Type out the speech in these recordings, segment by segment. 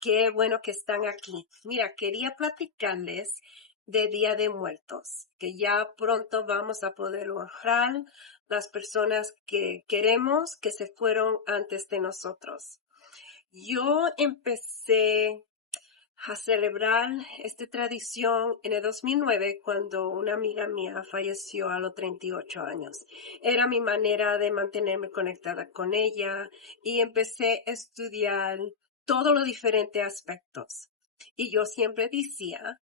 Qué bueno que están aquí. Mira, quería platicarles de Día de Muertos, que ya pronto vamos a poder honrar las personas que queremos que se fueron antes de nosotros. Yo empecé a celebrar esta tradición en el 2009 cuando una amiga mía falleció a los 38 años. Era mi manera de mantenerme conectada con ella y empecé a estudiar todos los diferentes aspectos. Y yo siempre decía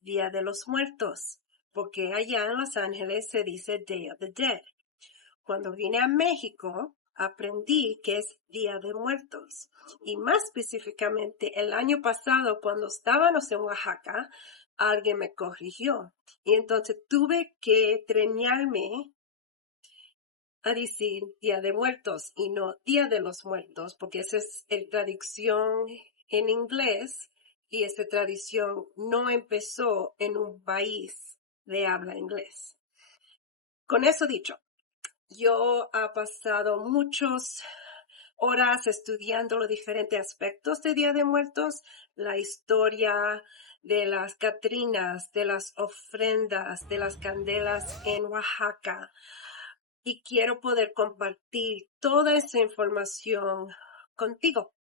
Día de los Muertos, porque allá en Los Ángeles se dice Day of the Dead. Cuando vine a México, aprendí que es Día de Muertos. Y más específicamente, el año pasado, cuando estábamos en Oaxaca, alguien me corrigió. Y entonces tuve que treñarme a decir Día de Muertos y no Día de los Muertos, porque esa es la tradición en inglés y esa tradición no empezó en un país de habla inglés. Con eso dicho, yo he pasado muchas horas estudiando los diferentes aspectos de Día de Muertos, la historia de las catrinas, de las ofrendas, de las candelas en Oaxaca. Y quiero poder compartir toda esa información contigo.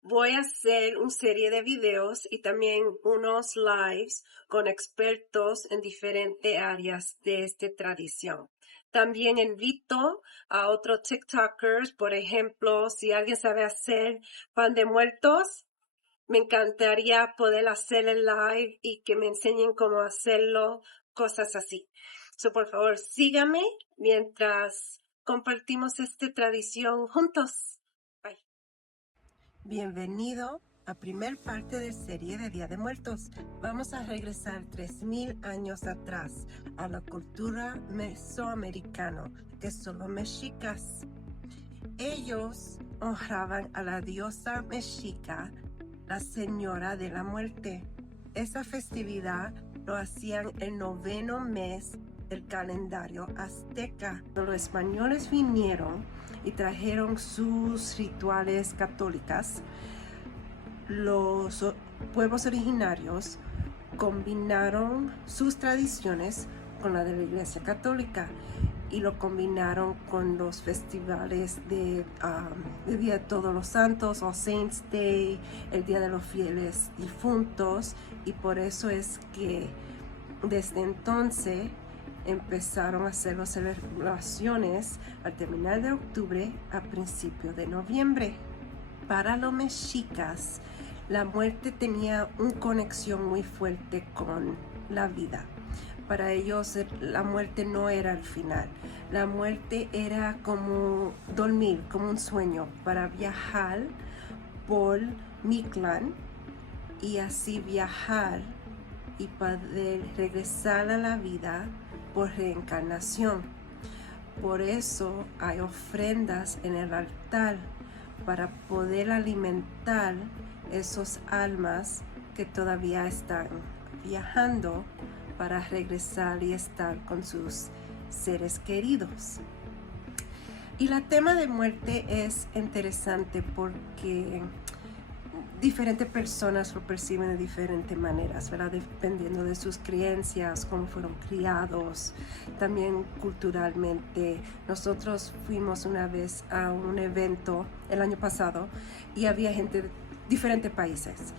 Voy a hacer una serie de videos y también unos lives con expertos en diferentes áreas de esta tradición. También invito a otros TikTokers, por ejemplo, si alguien sabe hacer pan de muertos, me encantaría poder hacer el live y que me enseñen cómo hacerlo, cosas así. So, por favor, sígame mientras compartimos esta tradición juntos. Bye. Bienvenido a primer parte de serie de Día de Muertos. Vamos a regresar 3000 años atrás a la cultura mesoamericana, que son los mexicas. Ellos honraban a la diosa mexica, la Señora de la Muerte. Esa festividad lo hacían el 9º mes del calendario azteca. Cuando los españoles vinieron y trajeron sus rituales católicas, los pueblos originarios combinaron sus tradiciones con la de la Iglesia Católica y lo combinaron con los festivales de Día de Todos los Santos, All Saints Day, el Día de los Fieles Difuntos, y por eso es que desde entonces empezaron a hacer las celebraciones al terminar de octubre a principios de noviembre. Para los mexicas, la muerte tenía una conexión muy fuerte con la vida. Para ellos la muerte no era el final. La muerte era como dormir, como un sueño, para viajar por Mictlán y así viajar y poder regresar a la vida por reencarnación. Por eso hay ofrendas en el altar para poder alimentar esos almas que todavía están viajando para regresar y estar con sus seres queridos. Y el tema de muerte es interesante porque diferentes personas lo perciben de diferentes maneras, ¿verdad? Dependiendo de sus creencias, cómo fueron criados, también culturalmente. Nosotros fuimos una vez a un evento el año pasado y había gente de diferentes países.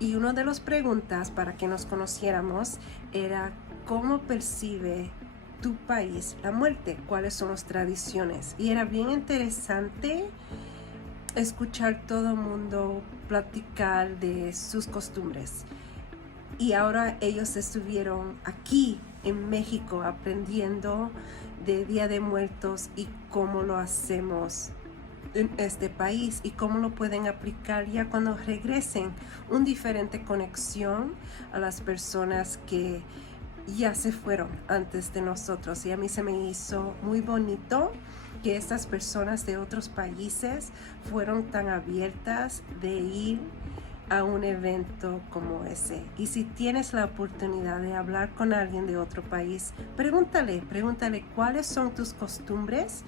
Y una de las preguntas para que nos conociéramos era cómo percibe tu país la muerte, cuáles son las tradiciones. Y era bien interesante escuchar todo el mundo platicar de sus costumbres. Y ahora ellos estuvieron aquí en México aprendiendo de Día de Muertos y cómo lo hacemos en este país y cómo lo pueden aplicar ya cuando regresen. Una diferente conexión a las personas que ya se fueron antes de nosotros, y a mí se me hizo muy bonito que estas personas de otros países fueron tan abiertas de ir a un evento como ese. Y si tienes la oportunidad de hablar con alguien de otro país, pregúntale cuáles son tus costumbres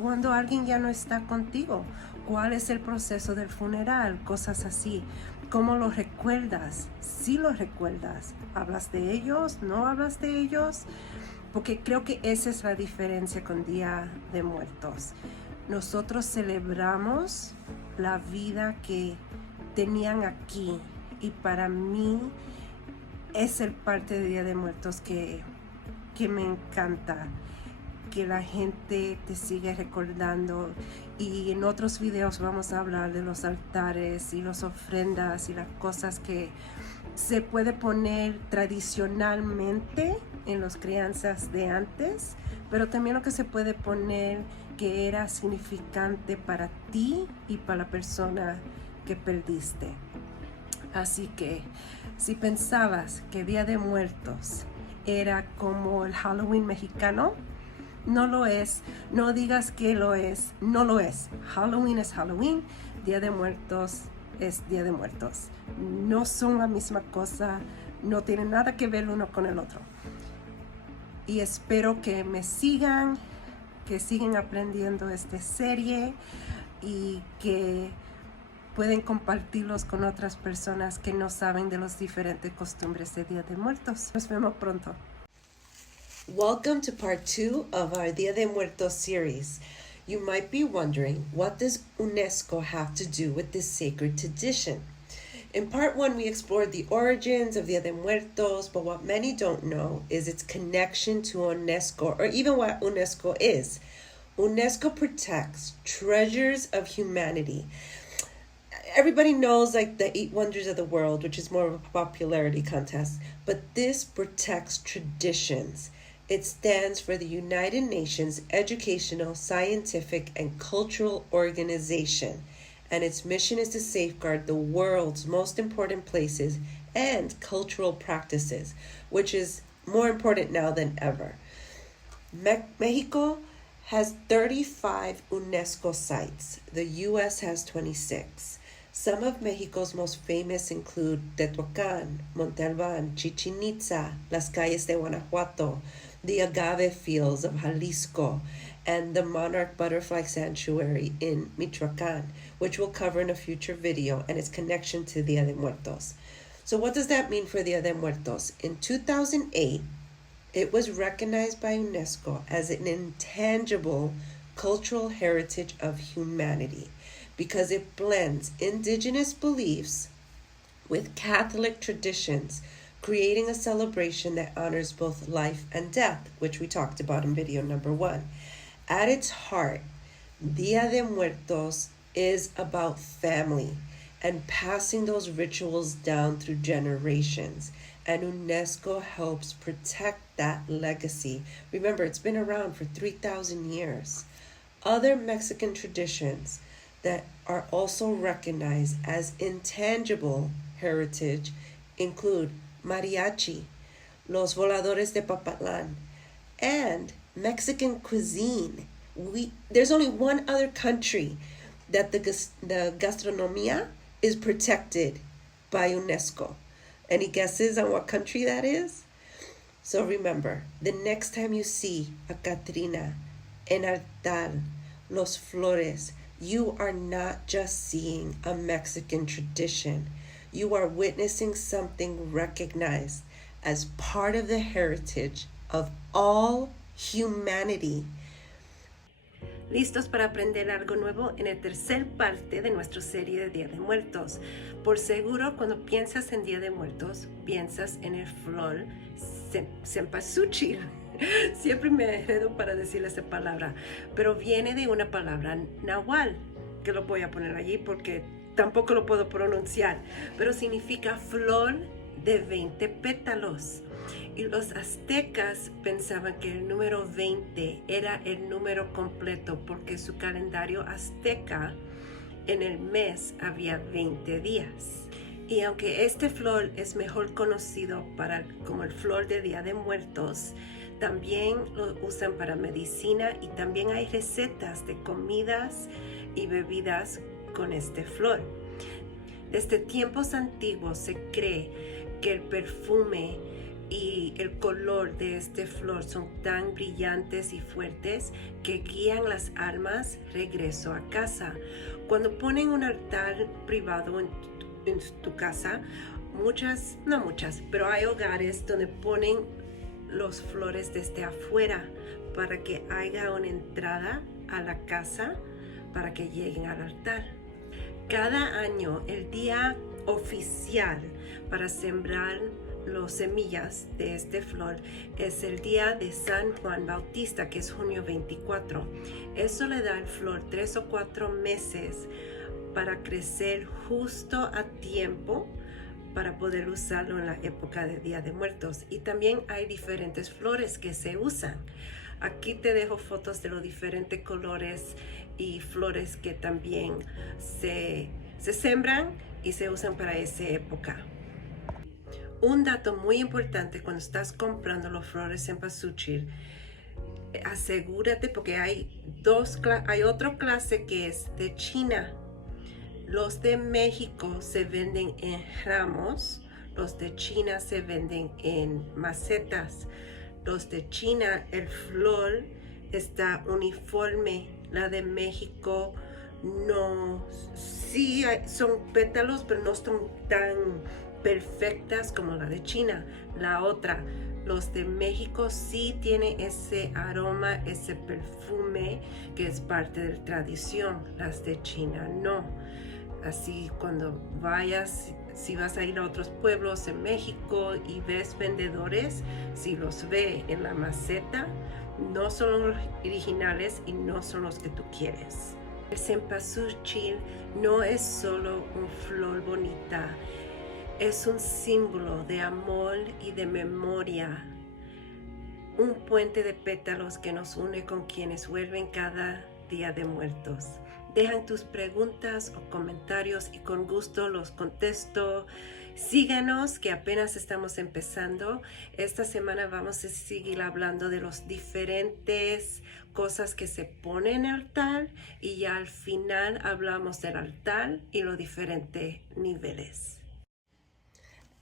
cuando alguien ya no está contigo. ¿Cuál es el proceso del funeral? Cosas así. ¿Cómo los recuerdas? Si los recuerdas. ¿Hablas de ellos? ¿No hablas de ellos? Porque creo que esa es la diferencia con Día de Muertos. Nosotros celebramos la vida que tenían aquí, y para mí es el parte de Día de Muertos que me encanta, que la gente te sigue recordando. Y en otros videos vamos a hablar de los altares y las ofrendas y las cosas que se puede poner tradicionalmente en las crianzas de antes, pero también lo que se puede poner que era significante para ti y para la persona que perdiste. Así que si pensabas que Día de Muertos era como el Halloween mexicano, no lo es. No digas que lo es. No lo es. Halloween es Halloween. Día de Muertos es Día de Muertos. No son la misma cosa. No tienen nada que ver uno con el otro. Y espero que me sigan, que sigan aprendiendo esta serie y que pueden compartirlos con otras personas que no saben de las diferentes costumbres de Día de Muertos. Nos vemos pronto. Welcome to part 2 of our Dia de Muertos series. You might be wondering, what does UNESCO have to do with this sacred tradition? In part 1, we explored the origins of Dia de Muertos, but what many don't know is its connection to UNESCO, or even what UNESCO is. UNESCO protects treasures of humanity. Everybody knows like the 8 wonders of the world, which is more of a popularity contest, but this protects traditions. It stands for the United Nations Educational, Scientific, and Cultural Organization, and its mission is to safeguard the world's most important places and cultural practices, which is more important now than ever. Mexico has 35 UNESCO sites. The U.S. has 26. Some of Mexico's most famous include Teotihuacan, Monte Albán, Chichén Itzá, Las Calles de Guanajuato, the agave fields of Jalisco, and the Monarch Butterfly Sanctuary in Michoacán, which we'll cover in a future video, and its connection to Dia de Muertos. So what does that mean for Dia de Muertos? In 2008, it was recognized by UNESCO as an intangible cultural heritage of humanity because it blends indigenous beliefs with Catholic traditions, creating a celebration that honors both life and death, which we talked about in video number 1. At its heart, Dia de Muertos is about family and passing those rituals down through generations. And UNESCO helps protect that legacy. Remember, it's been around for 3,000 years. Other Mexican traditions that are also recognized as intangible heritage include mariachi, los voladores de Papatlan, and Mexican cuisine. There's only one other country that the gastronomia is protected by UNESCO. Any guesses on what country that is? So remember, the next time you see a Catrina, en altar, los flores, you are not just seeing a Mexican tradition. You are witnessing something recognized as part of the heritage of all humanity. ¿Listos para aprender algo nuevo en el tercer parte de nuestra serie de Día de Muertos? Por seguro, cuando piensas en Día de Muertos, piensas en el flor cempasúchil. Siempre me enredo para decir esa palabra, pero viene de una palabra nahual, que lo voy a poner allí porque tampoco lo puedo pronunciar, pero significa flor de 20 pétalos. Y los aztecas pensaban que el número 20 era el número completo porque su calendario azteca en el mes había 20 días. Y aunque este flor es mejor conocido como el flor de Día de Muertos, también lo usan para medicina y también hay recetas de comidas y bebidas con este flor. Desde tiempos antiguos se cree que el perfume y el color de este flor son tan brillantes y fuertes que guían las almas regreso a casa. Cuando ponen un altar privado en tu casa, no muchas, pero hay hogares donde ponen los flores desde afuera para que haya una entrada a la casa para que lleguen al altar. Cada año el día oficial para sembrar las semillas de esta flor es el día de San Juan Bautista, que es junio 24. Eso le da al flor 3 o 4 meses para crecer justo a tiempo para poder usarlo en la época de Día de Muertos. Y también hay diferentes flores que se usan. Aquí te dejo fotos de los diferentes colores y flores que también se sembran y se usan para esa época. Un dato muy importante cuando estás comprando los flores cempasúchil, asegúrate, porque hay otra clase que es de China. Los de México se venden en ramos, los de China se venden en macetas. Los de China, el flor está uniforme. La de México no, sí son pétalos, pero no son tan perfectas como la de China. La otra, los de México sí tienen ese aroma, ese perfume que es parte de la tradición. Las de China no. Así cuando vayas, si vas a ir a otros pueblos en México y ves vendedores, si los ve en la maceta, no son los originales y no son los que tú quieres. El cempasúchil no es solo una flor bonita, es un símbolo de amor y de memoria, un puente de pétalos que nos une con quienes vuelven cada Día de Muertos. Dejan tus preguntas o comentarios y con gusto los contesto. Síganos, que apenas estamos empezando. Esta semana vamos a seguir hablando de las diferentes cosas que se ponen en el altar y ya al final hablamos del altar y los diferentes niveles.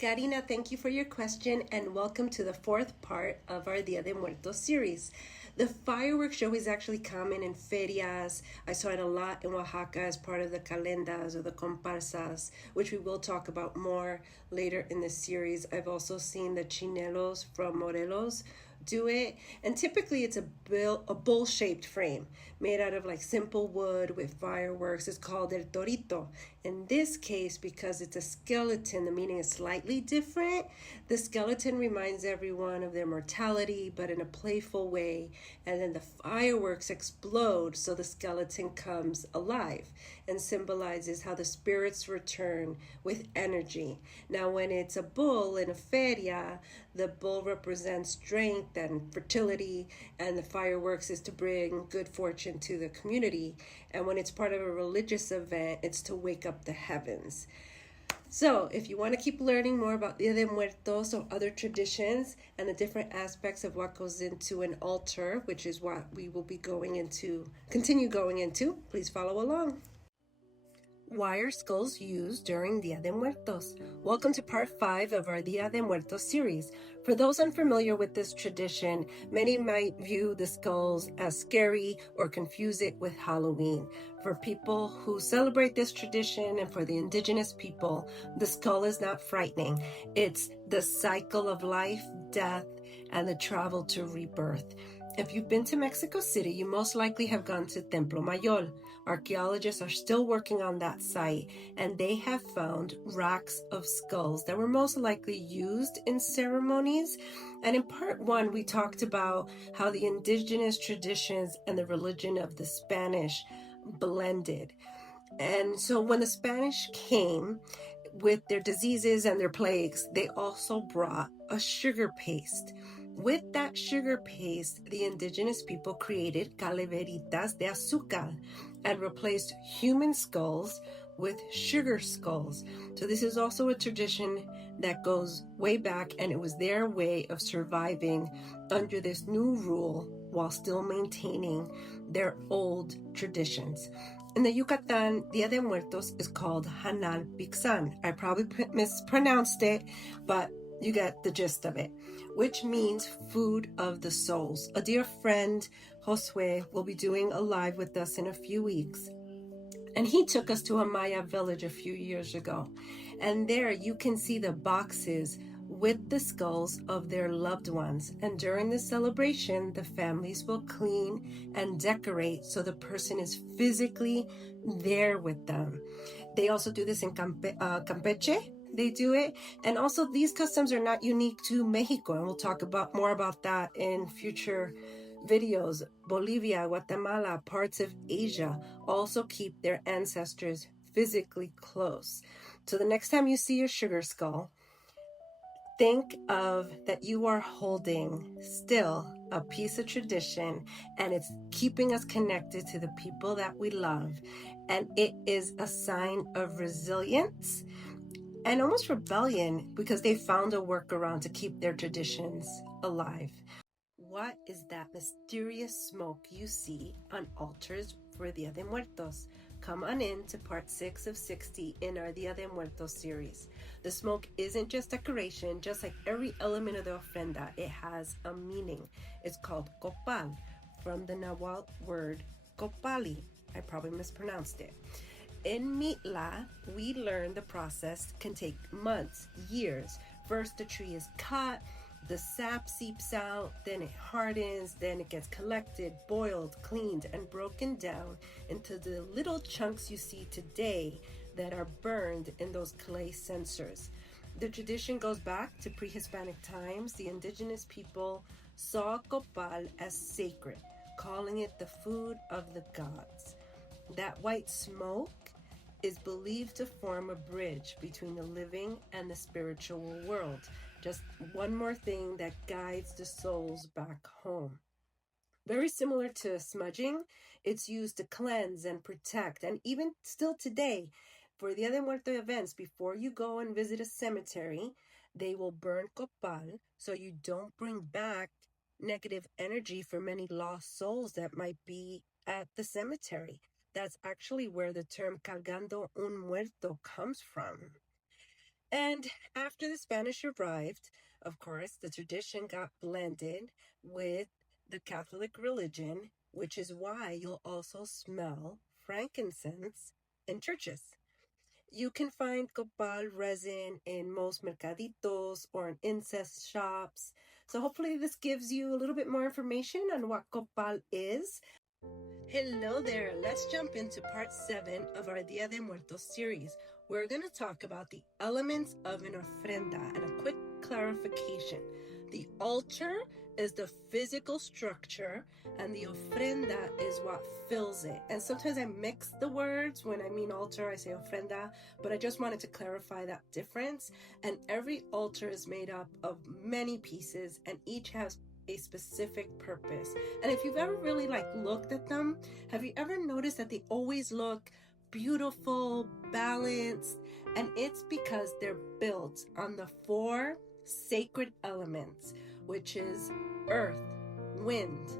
Karina, thank you for your question and welcome to the 4th part of our Dia de Muertos series. The fireworks show is actually common in ferias. I saw it a lot in Oaxaca as part of the calendas or the comparsas, which we will talk about more later in the series. I've also seen the chinelos from Morelos do it, and typically it's a bull-shaped frame made out of like simple wood with fireworks. It's called el torito. In this case, because it's a skeleton, the meaning is slightly different. The skeleton reminds everyone of their mortality, but in a playful way, and then the fireworks explode, so the skeleton comes alive and symbolizes how the spirits return with energy. Now, when it's a bull in a feria, the bull represents strength and fertility, and the fireworks is to bring good fortune to the community. And when it's part of a religious event, it's to wake up the heavens. So if you want to keep learning more about Dia de Muertos or other traditions and the different aspects of what goes into an altar, which is what we will be continue going into, please follow along. Why are skulls used during Dia de Muertos? Welcome to part 5 of our Dia de Muertos series. For those unfamiliar with this tradition, many might view the skulls as scary or confuse it with Halloween. For people who celebrate this tradition and for the indigenous people, the skull is not frightening. It's the cycle of life, death, and the travel to rebirth. If you've been to Mexico City, you most likely have gone to Templo Mayor. Archaeologists are still working on that site, and they have found racks of skulls that were most likely used in ceremonies. And in part 1, we talked about how the indigenous traditions and the religion of the Spanish blended. And so when the Spanish came with their diseases and their plagues, they also brought a sugar paste. With that sugar paste, the indigenous people created calaveritas de azúcar and replaced human skulls with sugar skulls. So this is also a tradition that goes way back, and it was their way of surviving under this new rule while still maintaining their old traditions. In the Yucatan, Dia de Muertos is called Hanal Pixan. I probably mispronounced it, but you get the gist of it, which means food of the souls. A dear friend, Josue, will be doing a live with us in a few weeks. And he took us to a Maya village a few years ago. And there you can see the boxes with the skulls of their loved ones. And during the celebration, the families will clean and decorate so the person is physically there with them. They also do this in Campeche. They do it. And also these customs are not unique to Mexico. And we'll talk more about that in future videos. Bolivia, Guatemala, parts of Asia also keep their ancestors physically close. So the next time you see a sugar skull, think of that you are holding still a piece of tradition, and it's keeping us connected to the people that we love. And it is a sign of resilience and almost rebellion because they found a workaround to keep their traditions alive. What is that mysterious smoke you see on altars for Dia de Muertos? Come on in to part 6 of 60 in our Dia de Muertos series. The smoke isn't just decoration, just like every element of the ofrenda, it has a meaning. It's called copal, from the Nahuatl word copali. I probably mispronounced it. In Mitla, we learn the process can take months, years. First, the tree is cut, the sap seeps out, then it hardens, then it gets collected, boiled, cleaned, and broken down into the little chunks you see today that are burned in those clay censers. The tradition goes back to pre-Hispanic times. The indigenous people saw copal as sacred, calling it the food of the gods. That white smoke is believed to form a bridge between the living and the spiritual world. Just one more thing that guides the souls back home. Very similar to smudging, it's used to cleanse and protect. And even still today, for Dia de Muerto events, before you go and visit a cemetery, they will burn copal so you don't bring back negative energy for many lost souls that might be at the cemetery. That's actually where the term cargando un muerto comes from. And after the Spanish arrived, of course, the tradition got blended with the Catholic religion, which is why you'll also smell frankincense in churches. You can find copal resin in most mercaditos or in incense shops. So hopefully this gives you a little bit more information on what copal is. Hello there, let's jump into part 7 of our Dia de Muertos series. We're going to talk about the elements of an ofrenda and a quick clarification. The altar is the physical structure and the ofrenda is what fills it. And sometimes I mix the words. When I mean altar, I say ofrenda, but I just wanted to clarify that difference. And every altar is made up of many pieces and each has a specific purpose. And if you've ever really looked at them, have you ever noticed that they always look beautiful, balanced? And it's because they're built on the 4 sacred elements, which is earth, wind,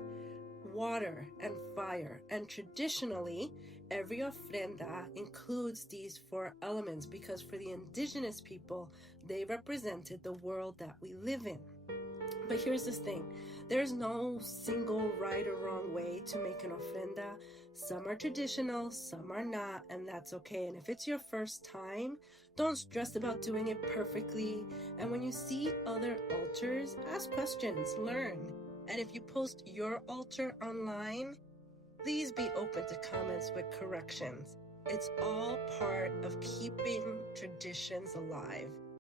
water, and fire. And traditionally, every ofrenda includes these 4 elements because for the indigenous people, they represented the world that we live in. But here's this thing, there's no single right or wrong way to make an ofrenda. Some are traditional, some are not, and that's okay. And if it's your first time, don't stress about doing it perfectly. And when you see other altars, ask questions, learn. And if you post your altar online, please be open to comments with corrections. It's all part of keeping traditions alive.